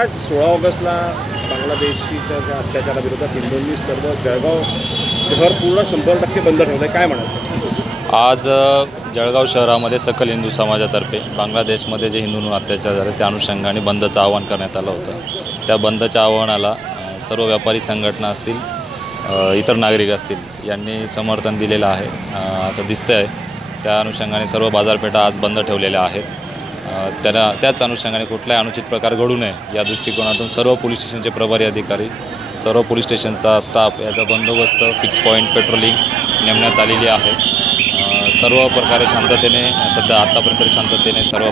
आज सोळा ऑगस्टला बांगलादेशीच्या त्या अत्याचाराविरोधात हिंदूंनी सर्व जळगाव शहर पूर्ण शंभर टक्के बंद ठेवलं काय म्हणायचं? आज जळगाव शहरामध्ये सकल हिंदू समाजातर्फे बांगलादेशमध्ये जे हिंदूंवर अत्याचार झाले त्या अनुषंगाने बंदचं आवाहन करण्यात आलं होतं. त्या बंदच्या आवाहनाला सर्व व्यापारी संघटना असतील इतर नागरिक असतील यांनी समर्थन दिलेलं आहे असं दिसतं आहे त्या अनुषंगाने सर्व बाजारपेठा आज बंद ठेवलेल्या आहेत. त्याला त्याच अनुषंगाने कुठलाही अनुचित प्रकार घडू नये या दृष्टिकोनातून सर्व पोलीस स्टेशनचे प्रभारी अधिकारी सर्व पोलीस स्टेशनचा स्टाफ याचा बंदोबस्त फिक्स पॉईंट पेट्रोलिंग नेमण्यात आलेली आहे. सर्व प्रकारे शांततेने सध्या आत्तापर्यंत शांततेने सर्व